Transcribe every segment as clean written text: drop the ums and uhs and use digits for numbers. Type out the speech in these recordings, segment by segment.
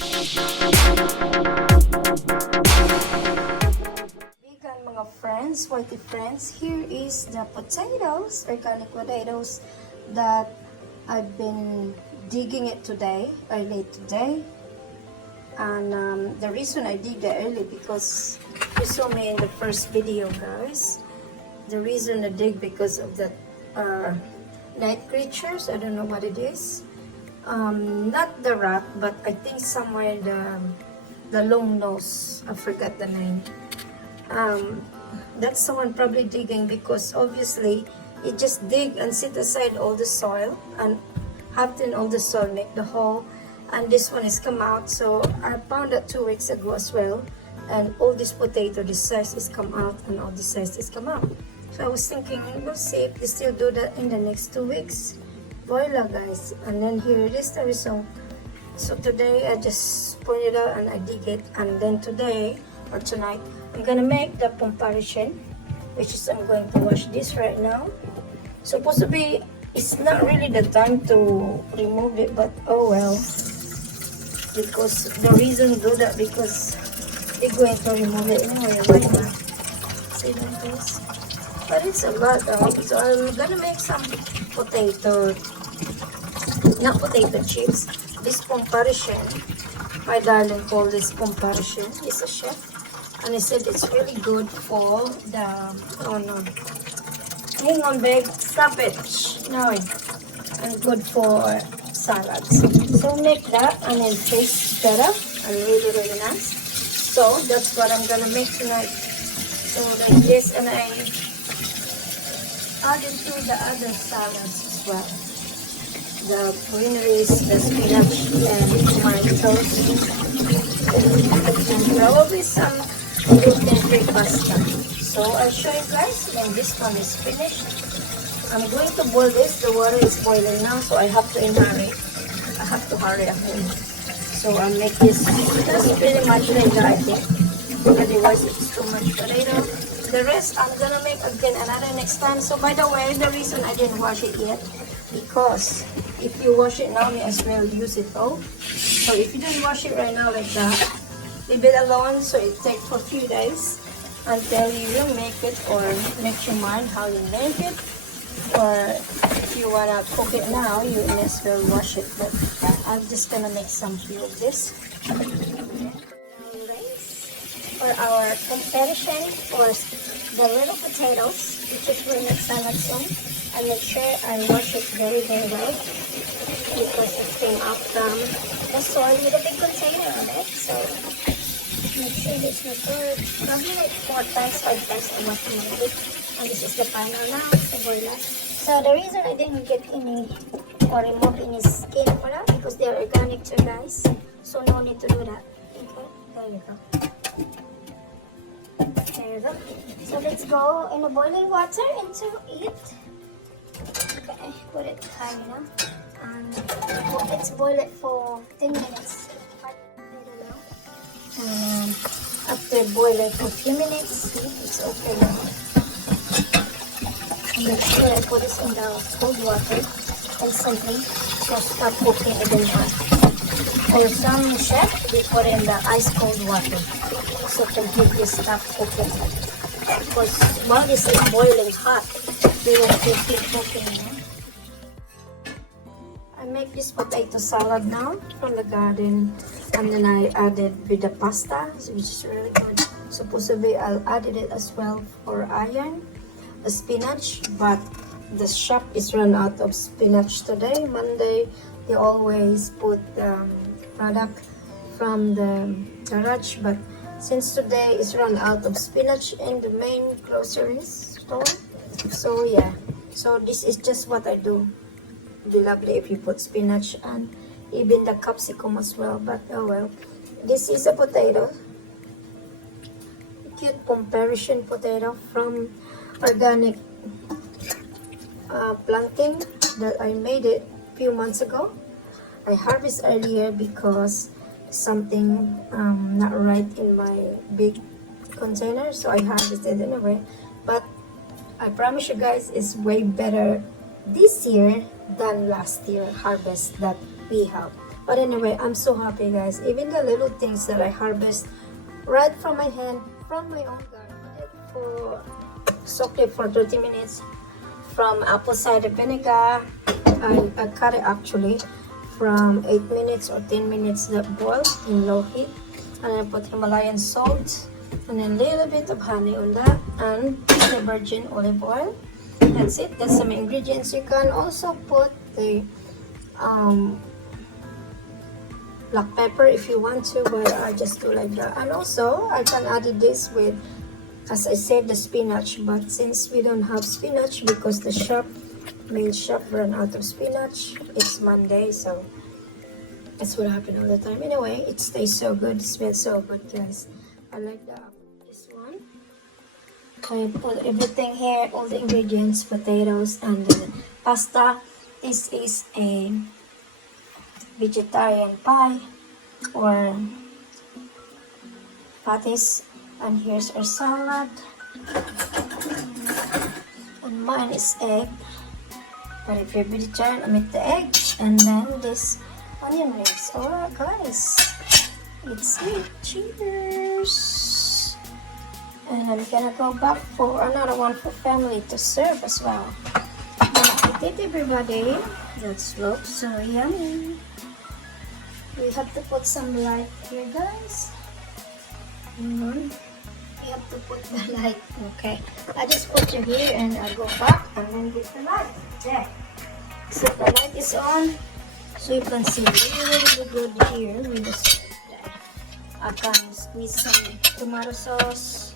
Vegan mga friends, whitey friends, here is the potatoes, organic potatoes that I've been digging it today, early today. And the reason I dig that early because you saw me in the first video, guys. The reason I dig because of the night creatures. I don't know what it is. Not the rat, but I think somewhere the long nose. I forgot the name. That's someone probably digging because obviously it just dig and set aside all the soil and often all the soil make the hole, and this one is come out. So I found that 2 weeks ago as well, and all this potato, this size is come out and all this size is come out. So I was thinking, we'll see if they still do that in the next 2 weeks. Voila, guys, and then here it is the result. So today I just pointed out and I dig it, and then today or tonight I'm gonna make the comparison, which is I'm going to wash this right now. Supposed to be, it's not really the time to remove it, but oh well, because the reason to do that because they're going to remove it anyway. Why not? See that, guys? But it's a lot of, so I'm gonna make some potato, not potato chips. This comparison, my darling called this comparison. He's a chef, and he said it's really good for the, oh no, hang on babe, stop it, no, and good for salads. So make that and then taste better and really really nice. So that's what I'm gonna make tonight. So like this, and I added to the other salads as well. The greeneries, the spinach, and tomatoes, and probably some gluten-free pasta. So I'll show you guys when this one is finished. I'm going to boil this. The water is boiling now, so I have to hurry. I have to hurry up. So I'll make this just pretty much like that, I think. Otherwise, it's too much potato. The rest I'm gonna make again another next time. So by the way, the reason I didn't wash it yet, because if you wash it now, you as well use it all. So if you don't wash it right now like that, leave it alone so it takes for a few days until you will make it or make your mind how you make it. Or if you wanna cook it now, you may as well wash it. But I'm just gonna make some few of this. For our comparison for the little potatoes, which is we make salad soon, I make sure I wash it very very well because it came out from the soil with a big container on it. So make sure it's not probably like 4 times, 5 times I wash it. And this is the final now, the boiler. So the reason I didn't get any or remove any skin for that because they are organic too, guys. So no need to do that. Okay, there you go. There you go. So let's go in the boiling water into it. Okay, put it high enough. And let's boil it for 10 minutes. And after boiling for a few minutes, see, it's okay now. Make sure I put this in the cold water instantly, so stop cooking again hot. Or some chef, they put it in the ice cold water, so completely stop cooking. Because while this is boiling hot, they will keep cooking. I make this potato salad now from the garden, and then I added with the pasta, which is really good. Supposedly I'll added it as well for iron. The spinach, but the shop is run out of spinach today. Monday they always put product from the garage, but since today is run out of spinach in the main grocery store. So yeah, so this is just what I do. It'd be lovely if you put spinach and even the capsicum as well, but oh well. This is a potato, cute comparison potato from organic planting that I made it a few months ago. I harvest earlier because something not right in my big container, so I harvested anyway. But I promise you guys, it's way better this year than last year harvest that we have. But anyway, I'm so happy, guys. Even the little things that I harvest right from my hand, from my own garden. I did for soaked it for 30 minutes from apple cider vinegar. I cut it actually from 8 minutes or 10 minutes that boil in low heat. And I put Himalayan salt and then a little bit of honey on that and the virgin olive oil. That's it. That's some ingredients. You can also put the black pepper if you want to, but I just do like that. And also I can add this with, as I said, the spinach, but since we don't have spinach because the main shop ran out of spinach, it's Monday, so that's what happened all the time. Anyway, it stays so good, it smells so good, guys. I like this one. I put everything here, all the ingredients, potatoes, and the pasta. This is a vegetarian pie or patties, and here's our salad, and mine is egg, but if you're vegetarian, omit the egg, and then this onion rings. Alright, guys, it's it. Cheers. And I'm gonna go back for another one for family to serve as well. I did, everybody. That looks so yummy. We have to put some light here, guys. We have to put the light. Okay, I just put you here and I go back and then get the light. There. So the light is on, so you can see really good here with this. I can squeeze some tomato sauce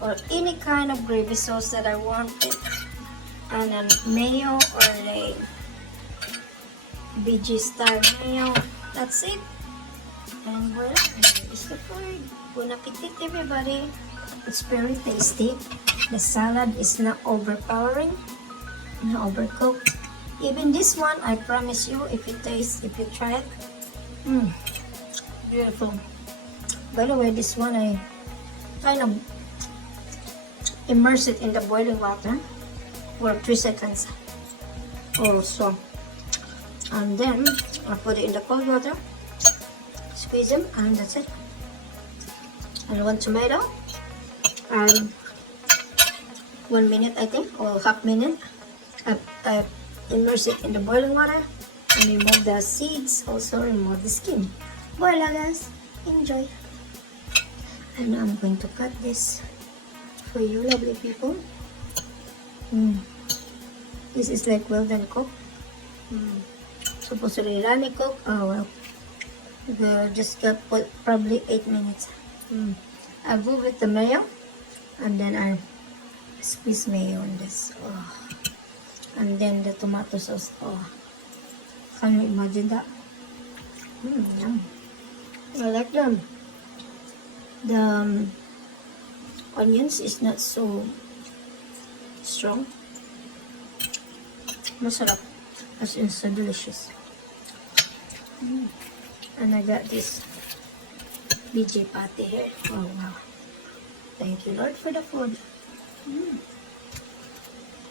or any kind of gravy sauce that I wanted, and then mayo or a VG style mayo. That's it. And well, here is the food. Bon appetit, everybody. It's very tasty. The salad is not overpowering, not overcooked. Even this one, I promise you, if you try it, beautiful. By the way, this one I kind of immerse it in the boiling water for 3 seconds or so, and then I put it in the cold water, squeeze them, and that's it. And 1 tomato, and 1 minute, I think, or half minute. I immerse it in the boiling water and remove the seeds, also remove the skin. Voila, guys, enjoy. And I'm going to cut this for you, lovely people. This is like well done cooked. Supposedly runny cooked. Oh well, just got probably 8 minutes. I go with the mayo, and then I squeeze mayo on this. Oh. And then the tomato sauce. Oh, can you imagine that? Yum. I like them. The onions is not so strong. Masarap. As in, so delicious. And I got this BJ patty here. Oh wow. Thank you, Lord, for the food.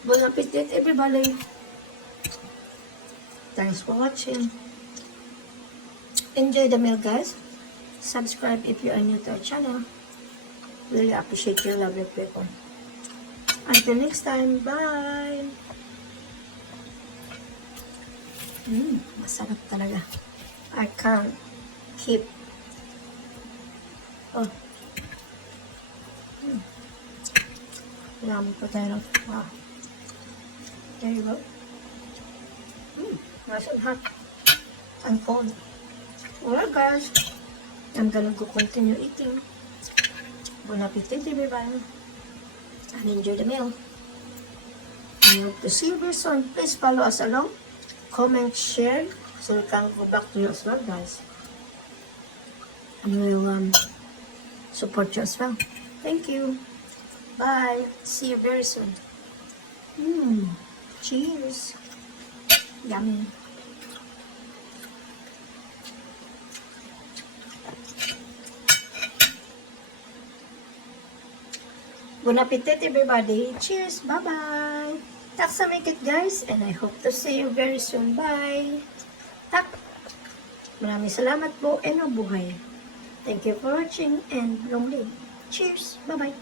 Bon appetit, everybody. Thanks for watching. Enjoy the meal, guys. Subscribe if you are new to our channel. Really appreciate your lovely people. Until next time, bye! Masarap talaga. I can't keep. Oh. Yummy potato. Wow. There you go. Nice and hot. And cold. Alright, guys. I'm gonna go continue eating. Bon appetit, everybody. And enjoy the meal. I hope to see you very soon. Please follow us along. Comment, share, so we can go back to you as well, guys. And we'll support you as well. Thank you. Bye. See you very soon. Cheers. Yummy. Bon appetit, everybody. Cheers. Bye-bye. Tak sa mikit, guys. And I hope to see you very soon. Bye. Tak. Maraming salamat po and mabuhay. Thank you for watching and long live. Cheers! Bye-bye!